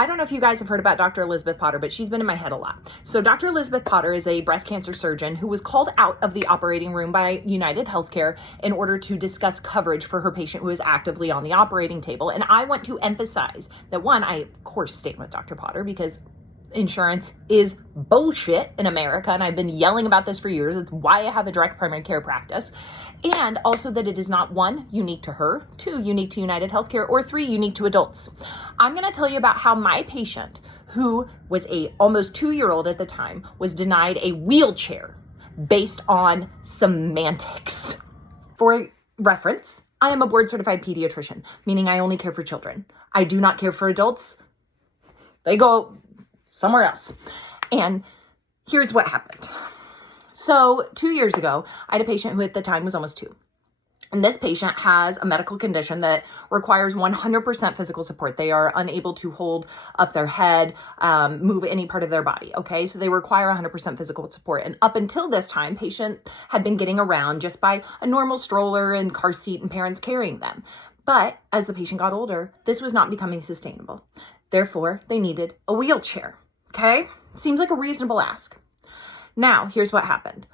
I don't know if you guys have heard about Dr. Elizabeth Potter, but she's been in my head a lot. So Dr. Elizabeth Potter is a breast cancer surgeon who was called out of the operating room by United Healthcare in order to discuss coverage for her patient who is actively on the operating table. And I want to emphasize that, one, I of course stand with Dr. Potter because insurance is bullshit in America, and I've been yelling about this for years. It's why I have a direct primary care practice. And also that it is not, one, unique to her, two, unique to United Healthcare, or three, unique to adults. I'm going to tell you about how my patient, who was a almost 2-year-old at the time, was denied a wheelchair based on semantics. For reference, I am a board certified pediatrician, meaning I only care for children. I do not care for adults. They go somewhere else. And here's what happened. So 2 years ago, I had a patient who at the time was almost 2. And this patient has a medical condition that requires 100% physical support. They are unable to hold up their head, move any part of their body. Okay. So they require 100% physical support. And up until this time, patient had been getting around just by a normal stroller and car seat and parents carrying them. But as the patient got older, this was not becoming sustainable. Therefore, they needed a wheelchair. Okay. Seems like a reasonable ask. Now, here's what happened.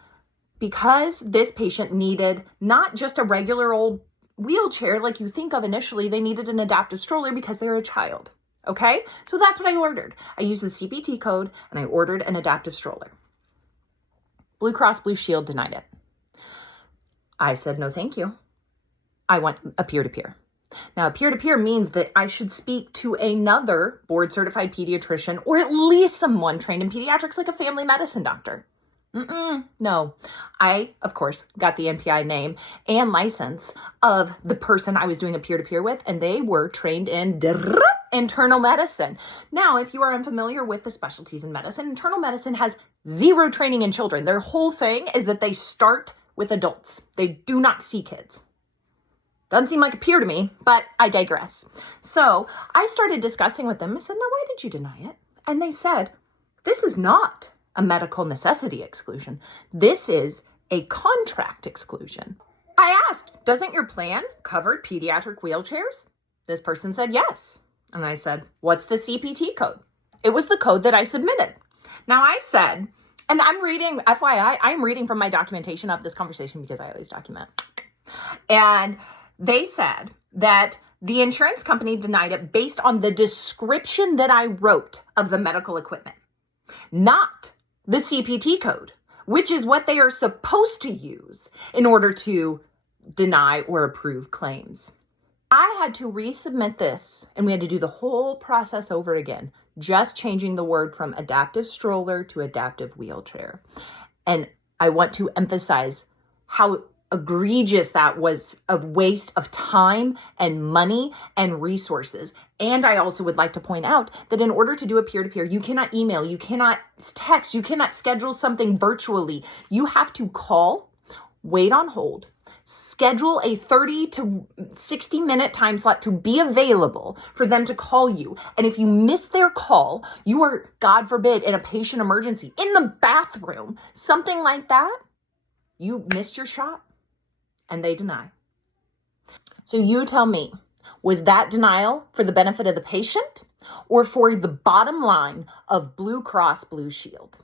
Because this patient needed not just a regular old wheelchair like you think of initially, they needed an adaptive stroller because they're a child. Okay. So that's what I ordered. I used the CPT code and I ordered an adaptive stroller. Blue Cross Blue Shield denied it. I said, no, thank you. I want a peer-to-peer. Now, a peer-to-peer means that I should speak to another board-certified pediatrician or at least someone trained in pediatrics like a family medicine doctor. No. I, of course, got the NPI name and license of the person I was doing a peer-to-peer with, and they were trained in internal medicine. Now, if you are unfamiliar with the specialties in medicine, internal medicine has zero training in children. Their whole thing is that they start with adults. They do not see kids. Doesn't seem like a peer to me, but I digress. So I started discussing with them. I said, now, why did you deny it? And they said, this is not a medical necessity exclusion. This is a contract exclusion. I asked, doesn't your plan cover pediatric wheelchairs? This person said yes. And I said, what's the CPT code? It was the code that I submitted. Now I said, and I'm reading, FYI, I'm reading from my documentation of this conversation because I always document. And they said that the insurance company denied it based on the description that I wrote of the medical equipment, not the CPT code, which is what they are supposed to use in order to deny or approve claims. I had to resubmit this and we had to do the whole process over again, just changing the word from adaptive stroller to adaptive wheelchair. And I want to emphasize how egregious that was, of waste of time and money and resources. And I also would like to point out that in order to do a peer-to-peer, you cannot email, you cannot text, you cannot schedule something virtually. You have to call, wait on hold, schedule a 30 to 60 minute time slot to be available for them to call you. And if you miss their call, you are, God forbid, in a patient emergency, in the bathroom, something like that, you missed your shot. And they deny. So you tell me, was that denial for the benefit of the patient or for the bottom line of Blue Cross Blue Shield?